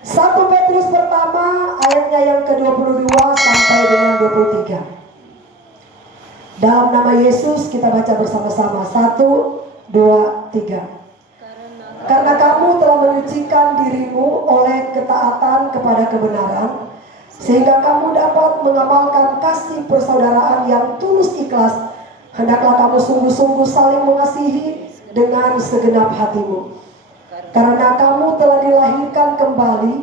1 Petrus pertama ayatnya yang ke-22 sampai dengan 23. Dalam nama Yesus kita baca bersama-sama. 1, 2, 3. Karena kamu telah menyucikan dirimu oleh ketaatan kepada kebenaran, sehingga kamu dapat mengamalkan kasih persaudaraan yang tulus ikhlas, hendaklah kamu sungguh-sungguh saling mengasihi dengan segenap hatimu. Karena kamu telah dilahirkan kembali,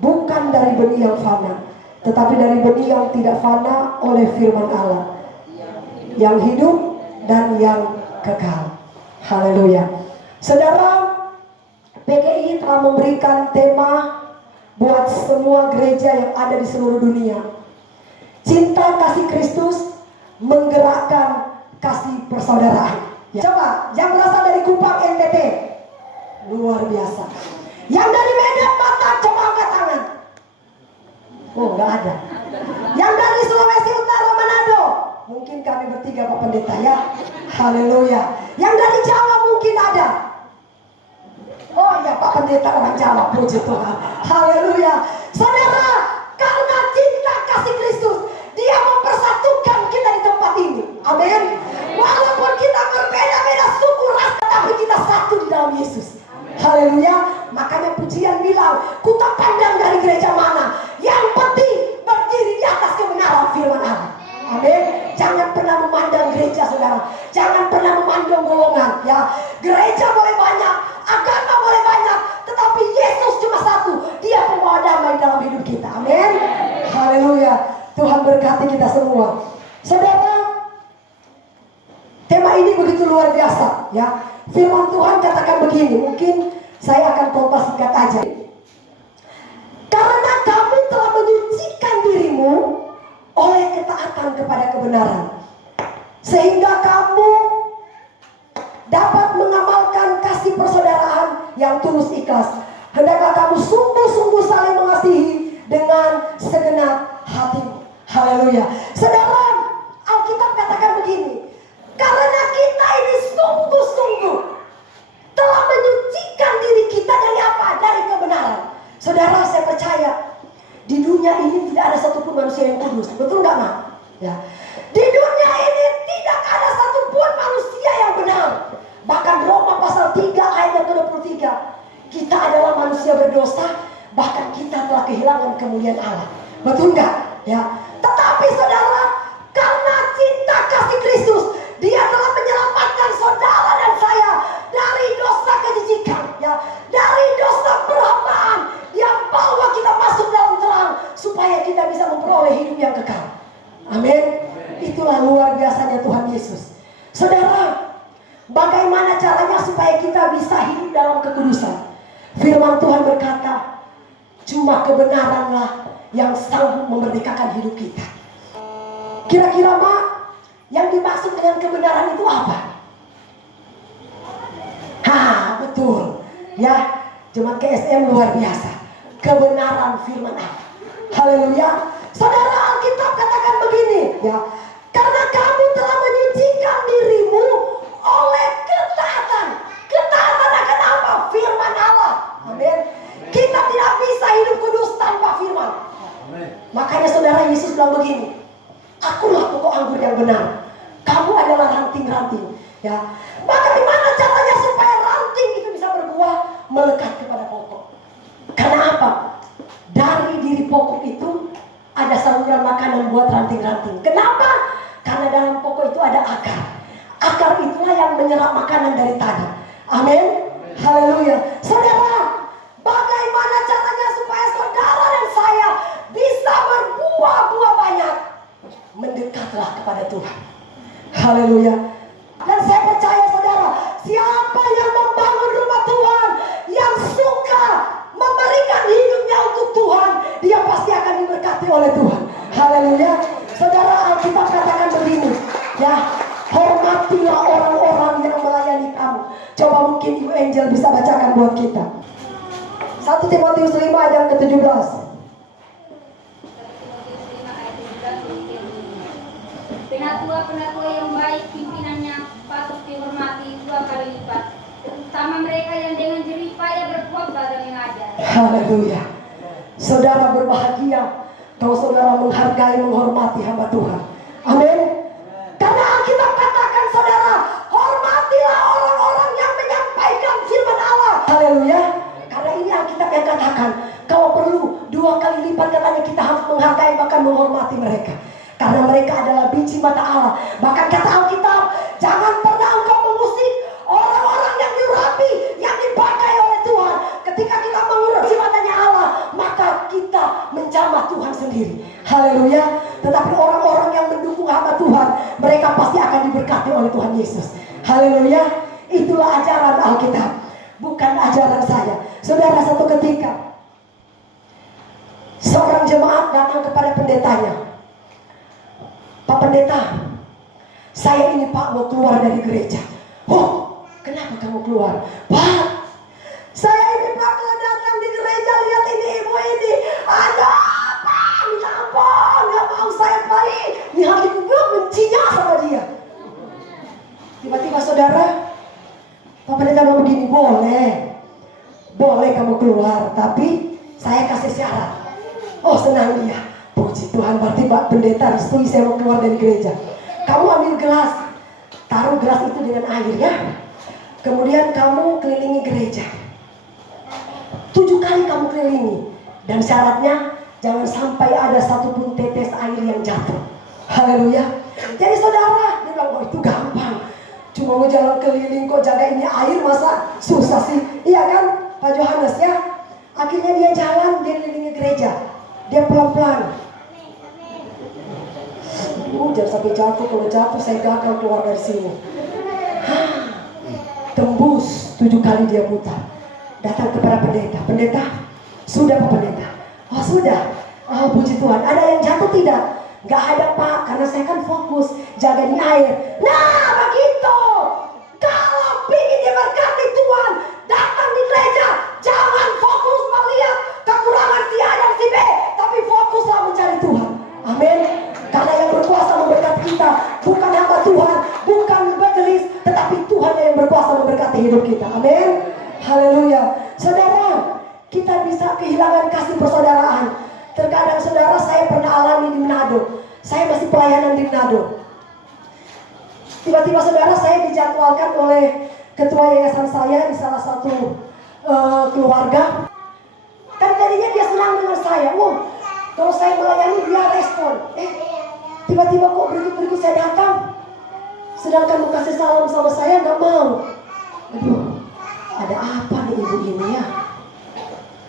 bukan dari benih yang fana, tetapi dari benih yang tidak fana oleh firman Allah, yang hidup dan yang kekal. Haleluya. Saudara, PGI telah memberikan tema buat semua gereja yang ada di seluruh dunia. Cinta kasih Kristus menggerakkan kasih persaudaraan. Coba, yang berasal dari Kupang NTT, luar biasa. Yang dari Medan Batak, coba angkat tangan. Oh, nggak ada. Yang dari Sulawesi Utara Manado, mungkin kami bertiga Pak Pendeta ya. Haleluya. Yang dari Jawa mungkin ada. Oh ya, Pak Pendeta orang Jawa, puji Tuhan. Haleluya. Saudara, karena cinta kasih Kristus, Dia mempersatukan kita di tempat ini. Amin. Walaupun kita berbeda-beda suku ras, tapi kita satu di dalam Yesus. Haleluya. Makanya pujian bilang, ku tak pandang dari gereja mana, yang penting berdiri di atas kebenaran firman Allah. Amin. Jangan pernah memandang gereja, saudara. Jangan pernah memandang golongan. Ya, gereja boleh banyak, agama boleh banyak, tetapi Yesus cuma satu. Dia pembawa damai dalam hidup kita. Amin. Haleluya. Tuhan berkati kita semua. Saudara, tema ini begitu luar biasa. Ya, firman Tuhan katakan begini. Mungkin saya akan kompas singkat aja. Karena kamu telah menyucikan dirimu oleh ketaatan kepada kebenaran, sehingga kamu dapat mengamalkan kasih persaudaraan yang tulus ikhlas, hendaklah kamu sungguh-sungguh saling mengasihi dengan segenap hatimu. Haleluya. Saudara, Alkitab katakan begini, karena kita ini sungguh-sungguh telah menyucikan diri kita dari apa? Dari kebenaran. Saudara, saya percaya di dunia ini tidak ada satupun manusia yang kudus. Betul nggak, Mak? Ya. Di dunia ini tidak ada satupun manusia yang benar. Bahkan Roma pasal 3 ayat ke-23, kita adalah manusia berdosa, bahkan kita telah kehilangan kemuliaan Allah. Betul nggak? Ya. Tetapi saudara, karena cinta kasih Kristus, Dia telah menyelamatkan saudara dan saya dari dosa kejijikan, ya, dari dosa perhambaan. Dia bawa kita masuk dalam terang supaya kita bisa memperoleh hidup yang kekal. Amin. Itulah luar biasanya Tuhan Yesus. Saudara, bagaimana caranya supaya kita bisa hidup dalam kekudusan? Firman Tuhan berkata, cuma kebenaranlah yang sanggup memerdekakan hidup kita. Kira-kira, Mak, yang dimaksud dengan kebenaran itu apa? Betul. Ya, jemaat KSM luar biasa. Kebenaran firman Allah. Haleluya. Saudara, Alkitab katakan begini, ya. Karena kamu telah menyucikan dirimu oleh ketaatan. Ketaatan akan apa? Firman Allah. Amin. Kita tidak bisa hidup kudus tanpa firman. Makanya saudara, Yesus bilang begini, akulah pokok anggur yang benar, kamu adalah ranting-ranting. Ya, bagaimana caranya supaya ranting itu bisa berbuah melekat kepada pokok? Karena apa? Dari diri pokok itu ada saluran makanan buat ranting-ranting. Kenapa? Karena dalam pokok itu ada akar. Akar itulah yang menyerap makanan dari tanah. Amin. Haleluya. Saudara, bagaimana caranya supaya saudara dan saya bisa berbuah-buah banyak? Mendekatlah kepada Tuhan. Haleluya. Dan saya percaya saudara, siapa yang membangun rumah Tuhan, yang suka memberikan hidupnya untuk Tuhan, dia pasti akan diberkati oleh Tuhan. Haleluya. Saudara, Alkitab katakan begini, ya, hormatilah orang-orang yang melayani kamu. Coba mungkin Ibu Angel bisa bacakan buat kita. 1 Timotius 5 ayat ke-17. Penatua-penatua yang baik pimpinannya patut dihormati 2 kali lipat, terutama mereka yang dengan jerih payah berkhotbah dan mengajar. Haleluya. Saudara berbahagia kalau saudara menghargai, menghormati hamba Tuhan. Amin. Karena Alkitab katakan, saudara, hormatilah orang-orang yang menyampaikan firman Allah. Haleluya. Karena ini Alkitab yang katakan, kalau perlu 2 kali lipat katanya kita harus menghargai bahkan menghormati mereka. Karena mereka adalah biji mata Allah. Bahkan kata Alkitab, jangan pernah engkau mengusik orang-orang yang diurapi, yang dipakai oleh Tuhan. Ketika kita mengurus biji matanya Allah, maka kita menjamah Tuhan sendiri. Haleluya. Tetapi orang-orang yang mendukung hamba Tuhan, mereka pasti akan diberkati oleh Tuhan Yesus. Haleluya. Itulah ajaran Alkitab, bukan ajaran saya. Saudara, satu ketika seorang jemaat datang kepada pendetanya. Pak pendeta, saya ini Pak mau keluar dari gereja. Oh, kenapa kamu keluar? Pak, saya ini Pak kalau datang di gereja lihat ini ibu ini, ada apa? Minta ampun, nggak mau saya baik. Di hatiku gue bencinya sama dia. Tiba-tiba saudara, Pak pendeta mau begini, boleh kamu keluar, tapi saya kasih syarat. Oh, senang dia. Puji Tuhan, berarti Pak pendeta restui saya mau keluar dari gereja. Kamu ambil gelas, taruh gelas itu dengan air ya. Kemudian kamu kelilingi gereja 7 kali kamu kelilingi. Dan syaratnya jangan sampai ada satupun tetes air yang jatuh. Haleluya. Jadi saudara, dia bilang, oh itu gampang, cuma mau jalan keliling kok jaga ini air, masa susah sih? Iya kan Pak Johannes ya. Akhirnya dia jalan, dia kelilingi gereja. Dia pelan-pelan. Jangan sampai jatuh. Kalau jatuh saya gagal keluar dari sini. Tembus 7 kali dia putar. Datang kepada pendeta. Pendeta, sudah Pak pendeta? Oh sudah. Oh puji Tuhan. Ada yang jatuh tidak? Gak ada Pak. Karena saya kan fokus jaga di air. Nah begitu. Kalau ingin diberkati Tuhan, datang di gereja, jangan fokus melihat kekurangan si A dan si B, tapi fokuslah mencari Tuhan. Amin. Karena yang berkuasa memberkati kita bukan hamba Tuhan, bukan majelis, tetapi Tuhan yang berkuasa memberkati hidup kita. Amin. Haleluya. Saudara, kita bisa kehilangan kasih persaudaraan. Terkadang saudara, saya pernah alami di Manado. Saya masih pelayanan di Manado. Tiba-tiba saudara, saya dijadwalkan oleh ketua yayasan saya di salah satu keluarga. Kan tadinya dia senang dengan saya. Kalau saya melayani dia respon. Tiba-tiba kok berikut saya datang, sedangkan mau kasih salam sama saya nggak mau. Aduh, ada apa nih ibu ini ya?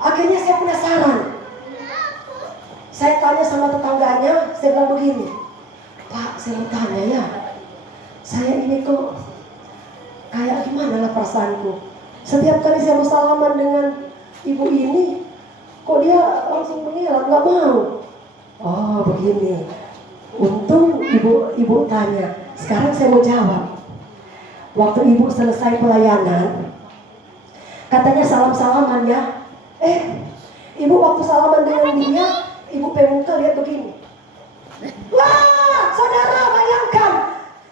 Akhirnya saya penasaran. Saya tanya sama tetangganya, saya bilang begini, Pak, saya mau tanya ya, saya ini kok kayak gimana lah perasaanku. Setiap kali saya mau salaman dengan ibu ini, kok dia langsung mengelak, nggak mau. Oh begini. Untung ibu tanya. Sekarang saya mau jawab. Waktu ibu selesai pelayanan, katanya salam-salaman ya. Ibu waktu salaman dengan dia, ibu pemuka lihat begini. Wah, saudara bayangkan,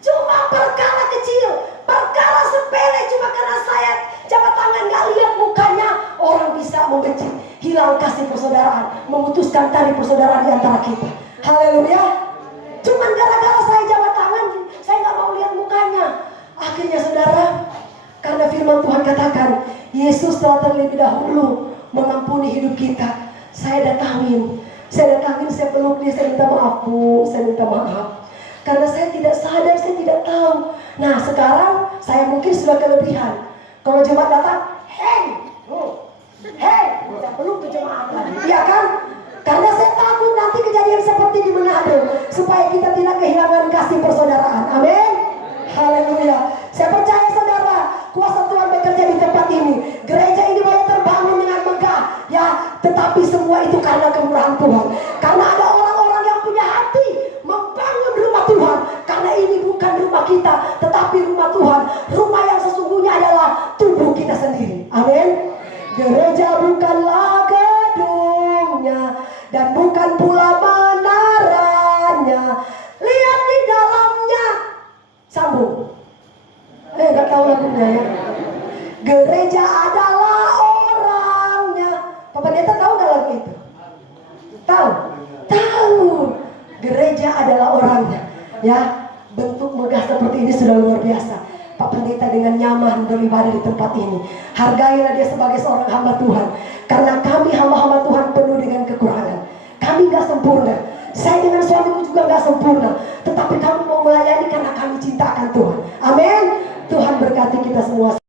cuma perkara kecil, perkara sepele, cuma karena saya jabat tangan gak lihat mukanya, orang bisa membenci, hilang kasih persaudaraan, memutuskan tali persaudaraan di antara kita. Haleluya. Cuman gara-gara saya jabat tangan, saya gak mau lihat mukanya. Akhirnya saudara, karena firman Tuhan katakan, Yesus telah terlebih dahulu mengampuni hidup kita. Saya datangin, saya peluk dia, saya minta maaf Bu, saya minta maaf. Karena saya tidak sadar, saya tidak tahu. Nah sekarang saya mungkin sudah kelebihan. Kalau jemaat datang, hey, saya peluk ke jemaat lagi. Iya kan? Karena saya takut nanti kejadian seperti di Manado, supaya kita tidak kehilangan kasih persaudaraan. Amin. Haleluya. Saya percaya saudara, kuasa Tuhan bekerja di tempat ini. Gereja ini boleh terbangun dengan megah, ya. Tetapi semua itu karena kemurahan Tuhan. Karena ada orang-orang yang punya hati membangun rumah Tuhan. Karena ini bukan rumah kita, tetapi rumah Tuhan. Rumah yang sesungguhnya adalah tubuh kita sendiri. Amin. Gereja bukanlah gedungnya dan bukan pula menaranya. Lihat di dalamnya. Sambung. Gak tahu lagunya ya. Gereja adalah orangnya. Pak Pendeta tahu gak lagu itu? Tahu. Gereja adalah orangnya. Ya, bentuk megah seperti ini sudah luar biasa. Pak Pendeta dengan nyaman beribadah di tempat ini. Hargailah dia sebagai seorang hamba Tuhan. Karena kami hamba-hamba Tuhan penuh dengan kekurangan. Kami gak sempurna. Saya dengan suamiku juga gak sempurna. Tetapi kami mau melayani karena kami cintakan Tuhan. Amin. Tuhan berkati kita semua.